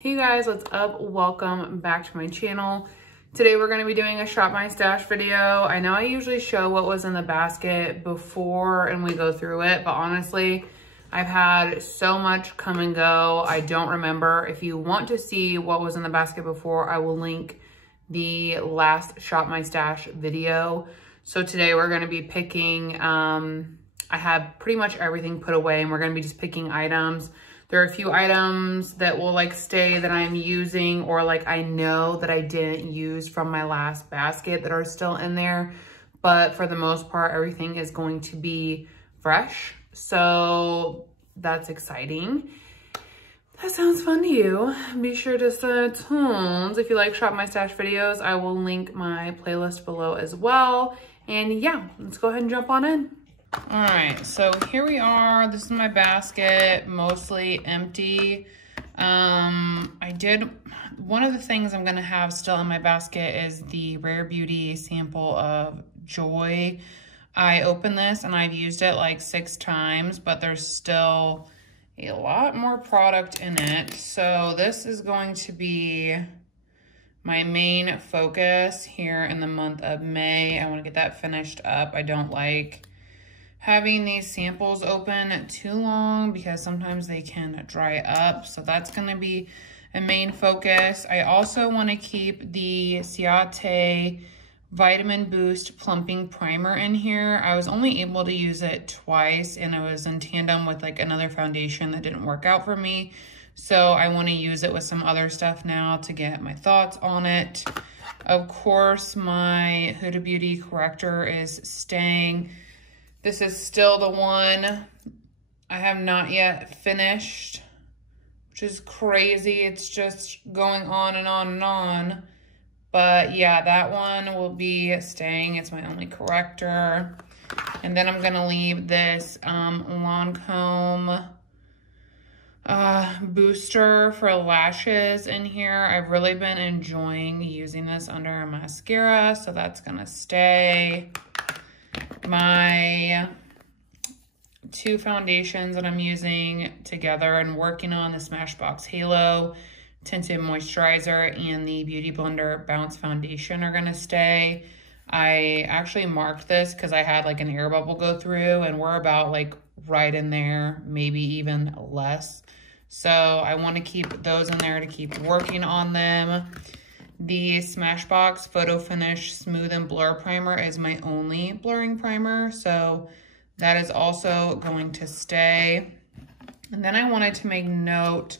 Hey guys, what's up? Welcome back to my channel. Today we're going to be doing a shop my stash video. I know I usually show what was in the basket before and we go through it, but honestly, I've had so much come and go. I don't remember. If you want to see what was in the basket before, I will link the last shop my stash video. So today we're going to be picking, I have pretty much everything put away and we're going to be just picking items. There are a few items that will like stay that I'm using or like I know that I didn't use from my last basket that are still in there. But for the most part, everything is going to be fresh. So that's exciting. That sounds fun to you. Be sure to stay tuned. If you like Shop My Stash videos, I will link my playlist below as well. And yeah, let's go ahead and jump on in. All right, so here we are. This is my basket, mostly empty. One of the things I'm gonna have still in my basket is the Rare Beauty sample of Joy. I opened this and I've used it like 6 times, but there's still a lot more product in it. So this is going to be my main focus here in the month of May. I wanna get that finished up. I don't like having these samples open too long because sometimes they can dry up. So that's gonna be a main focus. I also wanna keep the Ciate Vitamin Boost Plumping Primer in here. I was only able to use it twice and it was in tandem with like another foundation that didn't work out for me. So I wanna use it with some other stuff now to get my thoughts on it. Of course, my Huda Beauty corrector is staying. This is still the one I have not yet finished, which is crazy. It's just going on and on and on. But yeah, that one will be staying. It's my only corrector. And then I'm gonna leave this Lancome booster for lashes in here. I've really been enjoying using this under a mascara, so that's gonna stay. My 2 foundations that I'm using together and working on, the Smashbox Halo Tinted Moisturizer and the Beauty Blender Bounce Foundation, are gonna stay. I actually marked this because I had like an air bubble go through and we're about like right in there, maybe even less. So I want to keep those in there to keep working on them. The Smashbox Photo Finish Smooth and Blur Primer is my only blurring primer, so that is also going to stay. And then I wanted to make note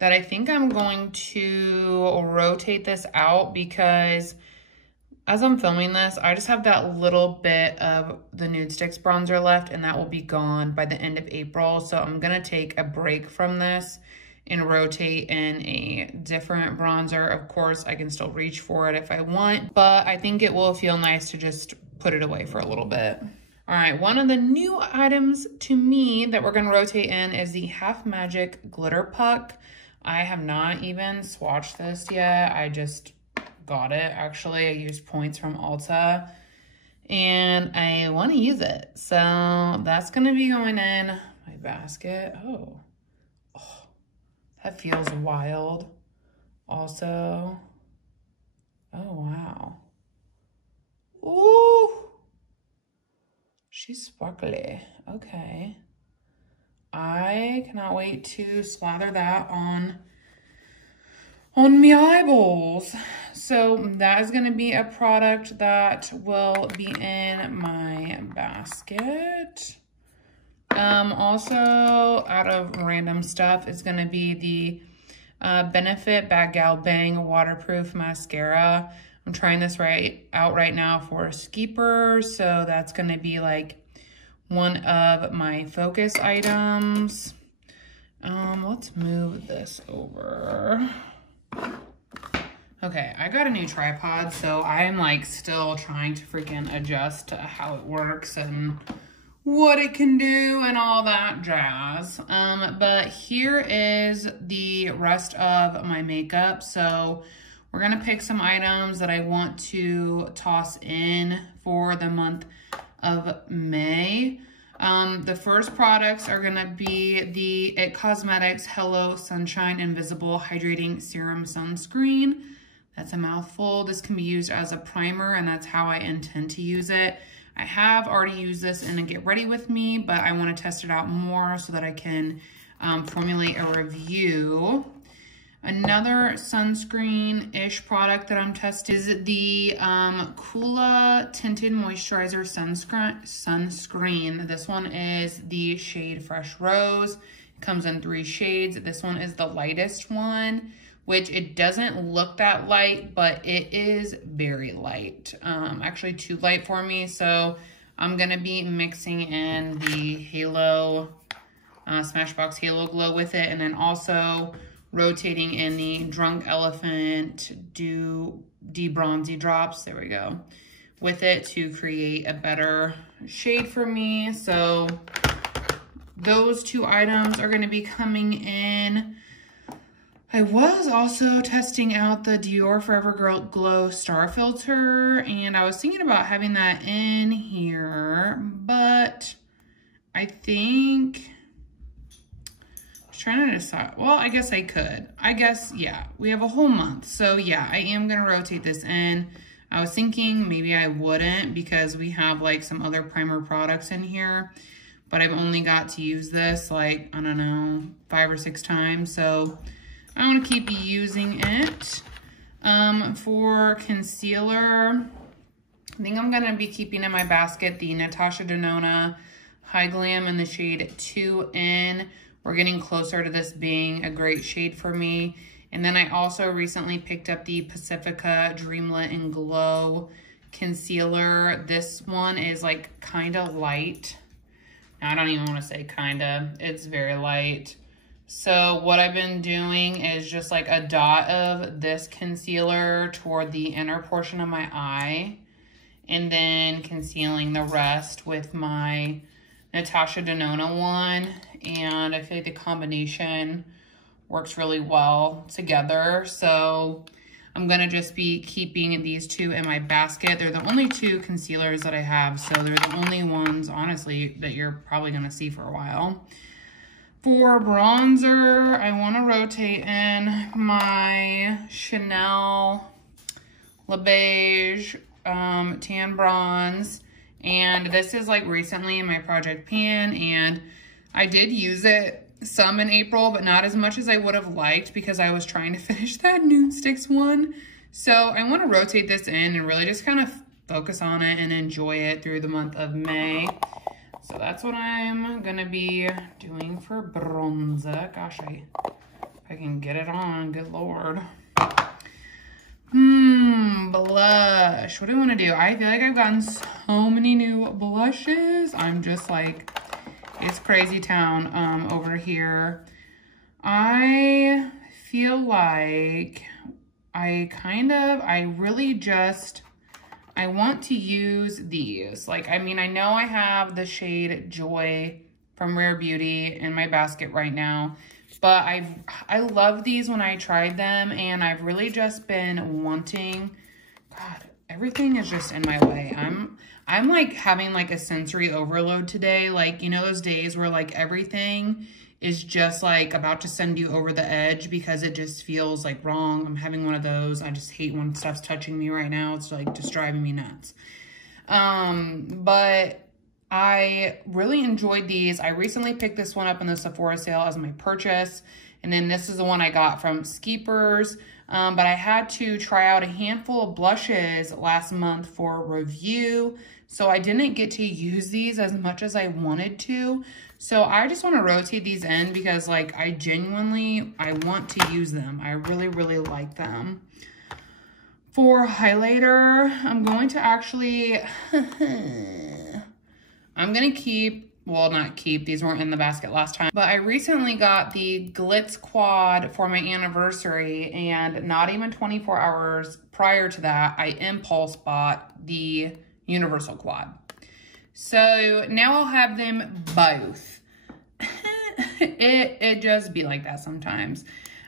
that I think I'm going to rotate this out because as I'm filming this, I just have that little bit of the Nude Sticks bronzer left and that will be gone by the end of April. So I'm gonna take a break from this and rotate in a different bronzer. Of course, I can still reach for it if I want, but I think it will feel nice to just put it away for a little bit. All right, one of the new items to me that we're gonna rotate in is the Half Magic Glitter Puck. I have not even swatched this yet. I just got it, actually. I used points from Ulta and I wanna use it. So that's gonna be going in my basket. Oh. That feels wild. Also, oh wow. Ooh, she's sparkly. Okay. I cannot wait to slather that on my eyeballs. So that is gonna be a product that will be in my basket. Also, out of random stuff is going to be the Benefit Bad Gal Bang Waterproof Mascara. I'm trying this out right now for Skeeper, so that's going to be like one of my focus items. Let's move this over. Okay, I got a new tripod, so I'm like still trying to freaking adjust to how it works and what it can do and all that jazz. But here is the rest of my makeup. So we're gonna pick some items that I want to toss in for the month of May. The first products are gonna be the IT Cosmetics Hello Sunshine Invisible Hydrating Serum Sunscreen. That's a mouthful. This can be used as a primer, and that's how I intend to use it. I have already used this in a Get Ready With Me, but I want to test it out more so that I can formulate a review. Another sunscreen-ish product that I'm testing is the Kula Tinted Moisturizer Sunscreen. This one is the shade Fresh Rose. It comes in 3 shades. This one is the lightest one, which it doesn't look that light, but it is very light. Actually too light for me, so I'm gonna be mixing in the Halo, Smashbox Halo Glow with it, and then also rotating in the Drunk Elephant De-Bronzy Drops, there we go, with it to create a better shade for me. So those 2 items are gonna be coming in. I was also testing out the Dior Forever Glow Star Filter, and I was thinking about having that in here, but I think, I was trying to decide, well, I guess I could. I guess, yeah, we have a whole month. So yeah, I am gonna rotate this in. I was thinking maybe I wouldn't because we have like some other primer products in here, but I've only got to use this like, I don't know, 5 or 6 times. So I want to keep using it. For concealer, I think I'm going to be keeping in my basket the Natasha Denona High Glam in the shade 2N. We're getting closer to this being a great shade for me. And then I also recently picked up the Pacifica Dreamlit and Glow concealer. This one is like kind of light. I don't even want to say kind of. It's very light. So what I've been doing is just like a dot of this concealer toward the inner portion of my eye, and then concealing the rest with my Natasha Denona one. And I feel like the combination works really well together. So I'm gonna just be keeping these 2 in my basket. They're the only 2 concealers that I have, so they're the only ones, honestly, that you're probably gonna see for a while. For bronzer, I want to rotate in my Chanel Le Beige Tan Bronze. And this is like recently in my project pan, and I did use it some in April, but not as much as I would have liked because I was trying to finish that Nude Sticks one. So I want to rotate this in and really just kind of focus on it and enjoy it through the month of May. So that's what I'm gonna be doing for bronzer. Gosh, if I can get it on, good Lord. Blush. What do I wanna do? I feel like I've gotten so many new blushes. I'm just like, it's crazy town over here. I feel like I want to use these. Like, I mean, I know I have the shade Joy from Rare Beauty in my basket right now, but I love these when I tried them, and I've really just been wanting, God, everything is just in my way. I'm like having like a sensory overload today. Like, you know, those days where like everything is just like about to send you over the edge because it just feels like wrong. I'm having one of those. I just hate when stuff's touching me right now. It's like just driving me nuts. But I really enjoyed these. I recently picked this one up in the Sephora sale as my purchase. And then this is the one I got from Skeepers. But I had to try out a handful of blushes last month for review. So I didn't get to use these as much as I wanted to. So I just want to rotate these in because like I want to use them. I really, really like them. For highlighter, I'm going to actually, I'm going to keep, well, not keep, these weren't in the basket last time, but I recently got the Glitz Quad for my anniversary, and not even 24 hours prior to that, I impulse bought the Universal Quad. So now I'll have them both. It just be like that sometimes.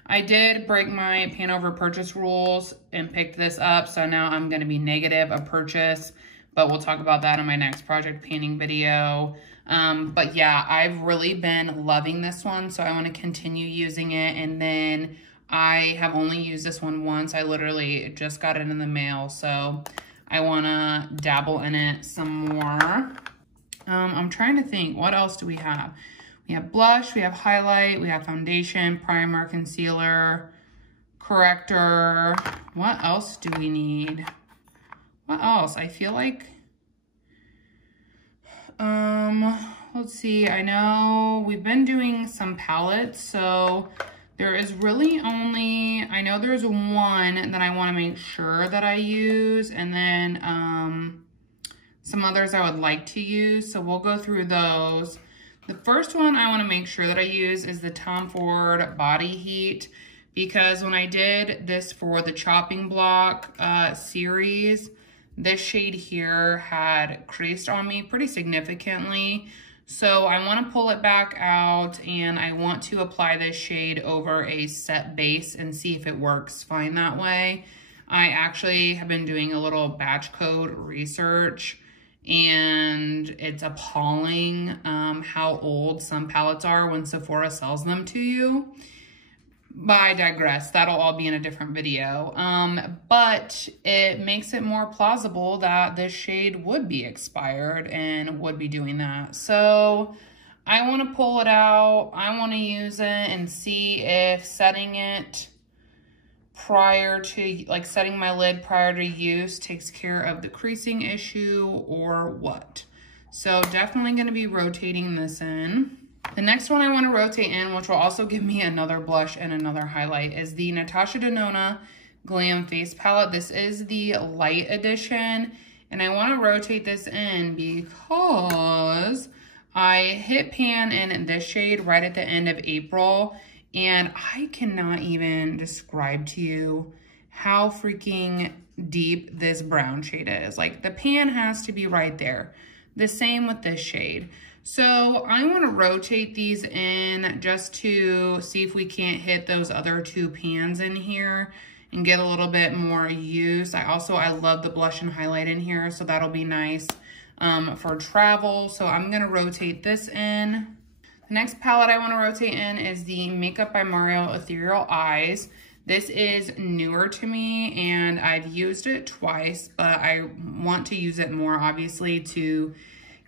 I did break my pan over purchase rules and picked this up, so now I'm going to be negative a purchase, but we'll talk about that in my next project panning video. But yeah, I've really been loving this one, so I want to continue using it. And then I have only used this one once. I literally just got it in the mail, so I want to dabble in it some more. I'm trying to think, what else do we have? We have blush, we have highlight, we have foundation, primer, concealer, corrector. What else do we need? What else? I feel like, let's see. I know we've been doing some palettes, so there is really only, I know there's one that I want to make sure that I use, and then some others I would like to use, so we'll go through those. The first one I want to make sure that I use is the Tom Ford Body Heat, because when I did this for the chopping block series, this shade here had creased on me pretty significantly. So I want to pull it back out, and I want to apply this shade over a set base and see if it works fine that way. I actually have been doing a little batch code research, and it's appalling how old some palettes are when Sephora sells them to you. But I digress. That'll all be in a different video. But it makes it more plausible that this shade would be expired and would be doing that. So I want to pull it out. I want to use it and see if setting it prior to, like setting my lid prior to use takes care of the creasing issue or what. So definitely going to be rotating this in. The next one I want to rotate in, which will also give me another blush and another highlight, is the Natasha Denona Glam Face Palette. This is the light edition, and I want to rotate this in because I hit pan in this shade right at the end of April, and I cannot even describe to you how freaking deep this brown shade is. Like, the pan has to be right there. The same with this shade. So I want to rotate these in just to see if we can't hit those other two pans in here and get a little bit more use. I love the blush and highlight in here, so that'll be nice for travel. So I'm going to rotate this in. The next palette I want to rotate in is the Makeup by Mario Ethereal Eyes. This is newer to me, and I've used it twice, but I want to use it more, obviously, to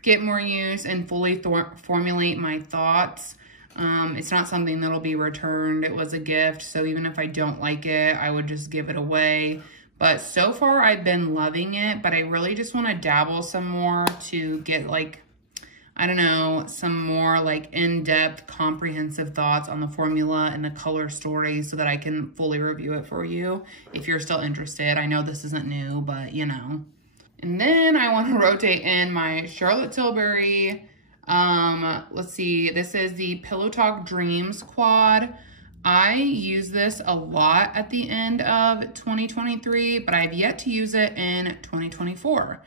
get more use and fully formulate my thoughts. It's not something that'll be returned. It was a gift, so even if I don't like it, I would just give it away. But so far, I've been loving it, but I really just want to dabble some more to get, like, I don't know, some more like in-depth, comprehensive thoughts on the formula and the color story so that I can fully review it for you if you're still interested. I know this isn't new, but you know. And then I want to rotate in my Charlotte Tilbury, let's see, this is the Pillow Talk Dreams Quad. I use this a lot at the end of 2023, but I've yet to use it in 2024.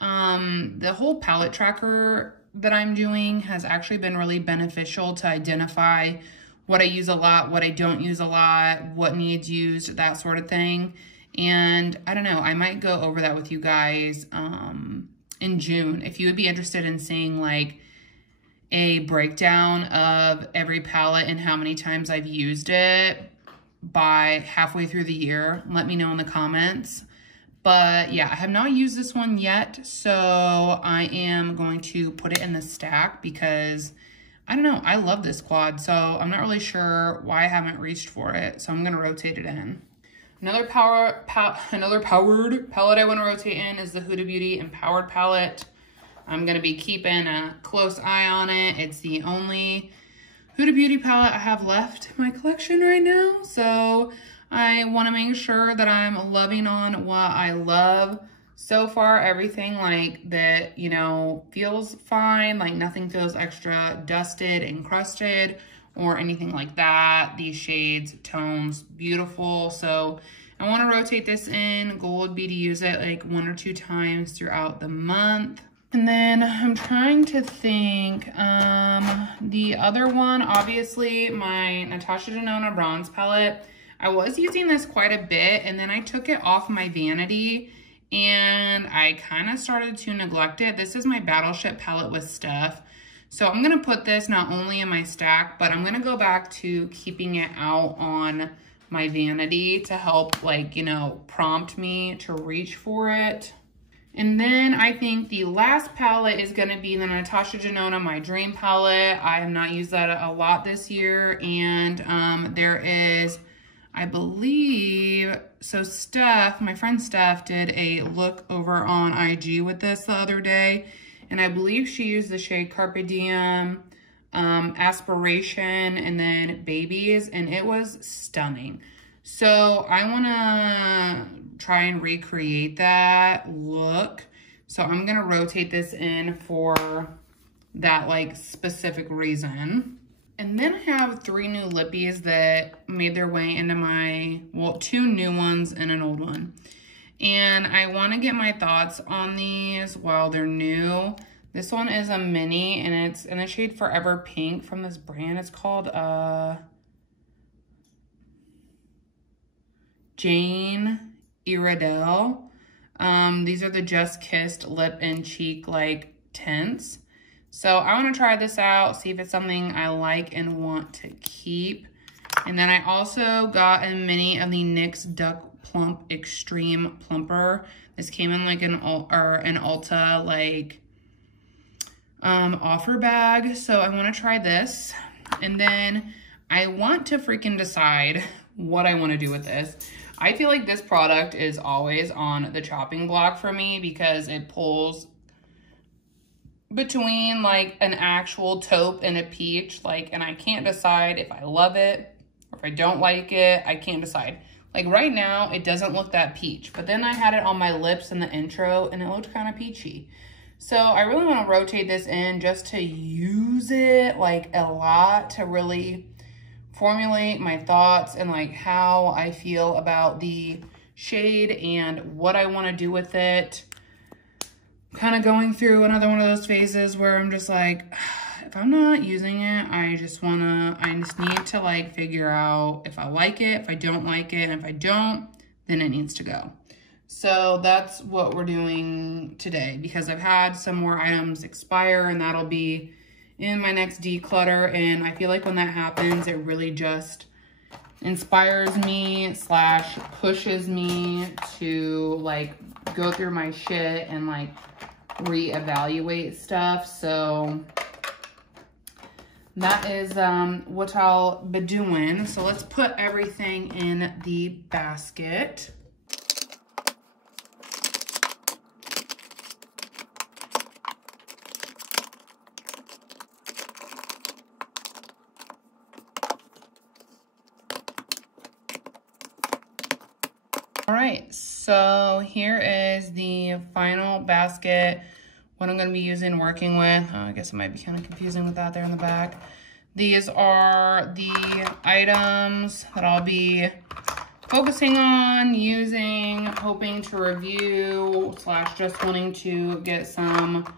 The whole palette tracker that I'm doing has actually been really beneficial to identify what I use a lot, what I don't use a lot, what needs used, that sort of thing. And I don't know, I might go over that with you guys in June. If you would be interested in seeing like a breakdown of every palette and how many times I've used it by halfway through the year, let me know in the comments. But yeah, I have not used this one yet, so I am going to put it in the stack because, I don't know, I love this quad, so I'm not really sure why I haven't reached for it, so I'm going to rotate it in. Another powered palette I want to rotate in is the Huda Beauty Empowered palette. I'm going to be keeping a close eye on it. It's the only Huda Beauty palette I have left in my collection right now, so I want to make sure that I'm loving on what I love. So far, everything like that, you know, feels fine. Like nothing feels extra dusted, encrusted, or anything like that. These shades, tones, beautiful. So I want to rotate this in. Goal would be to use it like 1 or 2 times throughout the month. And then I'm trying to think, the other one, obviously my Natasha Denona Bronze palette. I was using this quite a bit, and then I took it off my vanity and I kind of started to neglect it. This is my Battleship palette with Stuff. So I'm gonna put this not only in my stack, but I'm gonna go back to keeping it out on my vanity to help, like, you know, prompt me to reach for it. And then I think the last palette is gonna be the Natasha Denona My Dream palette. I have not used that a lot this year. And there is, I believe, so Steph, my friend Steph, did a look over on IG with this the other day. And I believe she used the shade Carpe Diem, Aspiration, and then Babies, and it was stunning. So I wanna try and recreate that look. So I'm gonna rotate this in for that like specific reason. And then I have 3 new lippies that made their way into my, well, 2 new ones and an old one. And I wanna get my thoughts on these while they're new. This one is a mini and it's in the shade Forever Pink from this brand. It's called Jane Iredale. These are the Just Kissed lip and cheek like tints. So I want to try this out, see if it's something I like and want to keep. And then I also got a mini of the NYX Duck Plump Extreme Plumper. This came in like an Ulta like offer bag. So I want to try this. And then I want to freaking decide what I want to do with this. I feel like this product is always on the chopping block for me because it pulls between like an actual taupe and a peach, like, and I can't decide if I love it or if I don't like it. I can't decide. Like right now, it doesn't look that peach, but then I had it on my lips in the intro and it looked kind of peachy. So I really want to rotate this in just to use it like a lot to really formulate my thoughts and like how I feel about the shade and what I want to do with it. Kind of going through another one of those phases where I'm just like, if I'm not using it, I just need to like figure out if I like it, if I don't like it, and if I don't, then it needs to go. So that's what we're doing today because I've had some more items expire and that'll be in my next declutter. And I feel like when that happens, it really just inspires me / pushes me to like go through my shit and like reevaluate stuff. So that is what I'll be doing. So let's put everything in the basket. All right, so here is the final basket, what I'm gonna be using, working with. I guess it might be kind of confusing with that there in the back. These are the items that I'll be focusing on, using, hoping to review / just wanting to get some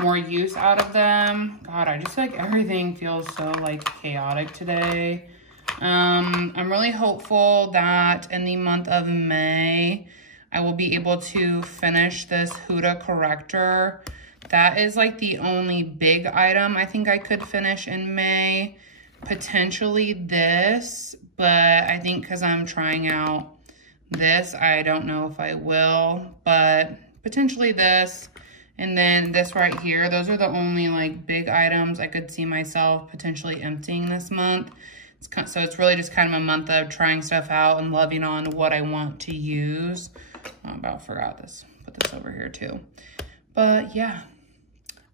more use out of them. God, I just feel like everything feels so like chaotic today. I'm really hopeful that in the month of May, I will be able to finish this Huda corrector. That is like the only big item I think I could finish in May. Potentially this, but I think because I'm trying out this, I don't know if I will, but potentially this. And then this right here, those are the only like big items I could see myself potentially emptying this month. So it's really just kind of a month of trying stuff out and loving on what I want to use. Oh, about forgot this. Put this over here too. But yeah,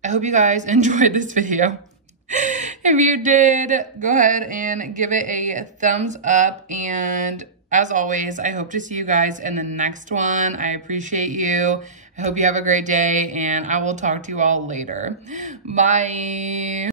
I hope you guys enjoyed this video. If you did, go ahead and give it a thumbs up. And as always, I hope to see you guys in the next one. I appreciate you. I hope you have a great day and I will talk to you all later. Bye.